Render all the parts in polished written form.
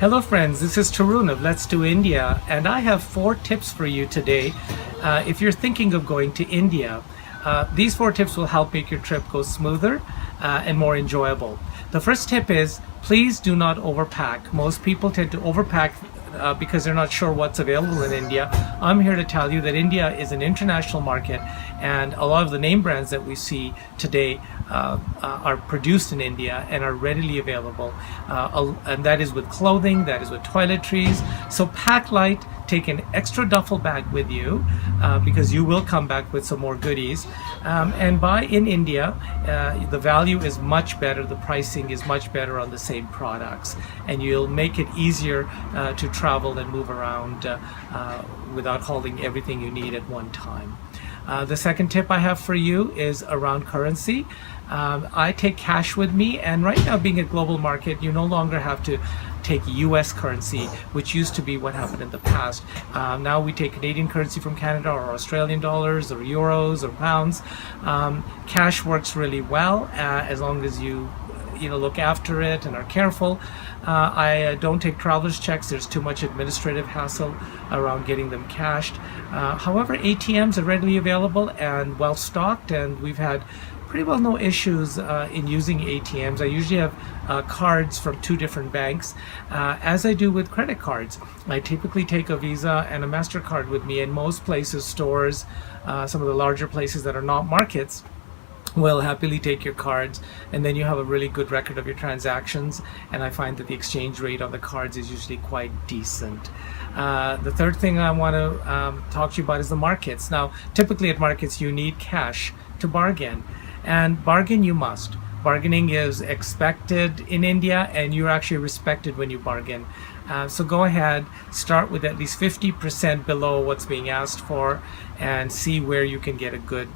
Hello friends, this is Tarun of Let's Do India, and I have 4 tips for you today. If you're thinking of going to India, these 4 tips will help make your trip go smoother and more enjoyable. The first tip is please do not overpack. Most people tend to overpack because they're not sure what's available in India. I'm here to tell you that India is an international market, and a lot of the name brands that we see today are produced in India and are readily available. And that is with clothing, that is with toiletries. So pack light, take an extra duffel bag with you because you will come back with some more goodies. And buy in India. The value is much better, the pricing is much better on the same products, and you'll make it easier to travel and move around without holding everything you need at one time. The second tip I have for you is around currency. I take cash with me, and right now, being a global market, you no longer have to take US currency, which used to be what happened in the past. Now we take Canadian currency from Canada, or Australian dollars, or euros, or pounds. Cash works really well as long as you look after it and are careful. I don't take traveler's checks. There's too much administrative hassle around getting them cashed. However, ATMs are readily available and well stocked, and we've had pretty well no issues in using ATMs. I usually have cards from 2 different banks, as I do with credit cards. I typically take a Visa and a MasterCard with me, and most places, stores, some of the larger places that are not markets, will happily take your cards, and then you have a really good record of your transactions, and I find that the exchange rate on the cards is usually quite decent. The third thing I want to talk to you about is the markets. Now, typically at markets you need cash to bargain, and bargain you must. Bargaining is expected in India, and you're actually respected when you bargain. So go ahead, start with at least 50% below what's being asked for, and see where you can get a good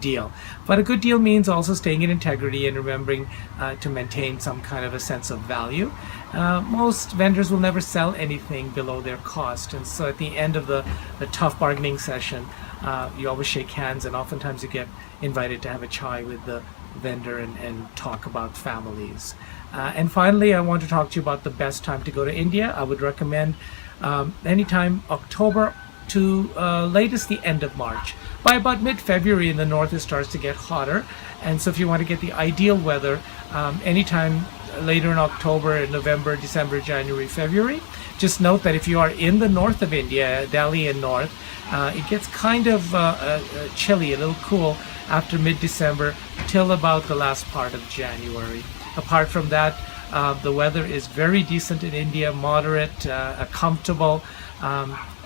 deal. But a good deal means also staying in integrity and remembering to maintain some kind of a sense of value. Most vendors will never sell anything below their cost, and so at the end of the tough bargaining session, you always shake hands, and oftentimes you get invited to have a chai with the vendor and talk about families. And finally, I want to talk to you about the best time to go to India. I would recommend anytime October to latest the end of March. By about mid-February in the north, it starts to get hotter, and so if you want to get the ideal weather, anytime later in October, November, December, January, February. Just note that if you are in the north of India, Delhi and north, it gets kind of chilly, a little cool after mid-December till about the last part of January. Apart from that, the weather is very decent in India, moderate, comfortable,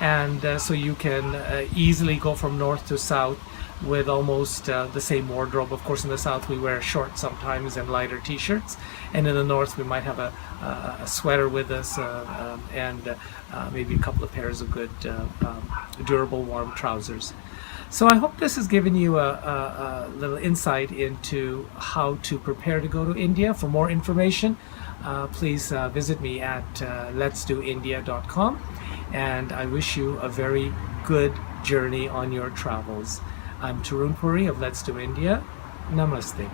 and so you can easily go from north to south with almost the same wardrobe. Of course, in the south we wear shorts sometimes and lighter t-shirts, and in the north we might have a sweater with us and maybe a couple of pairs of good durable warm trousers. So I hope this has given you a little insight into how to prepare to go to India. For more information, please visit me at letsdoindia.com, and I wish you a very good journey on your travels. I'm Tarun Puri of Let's Do India. Namaste.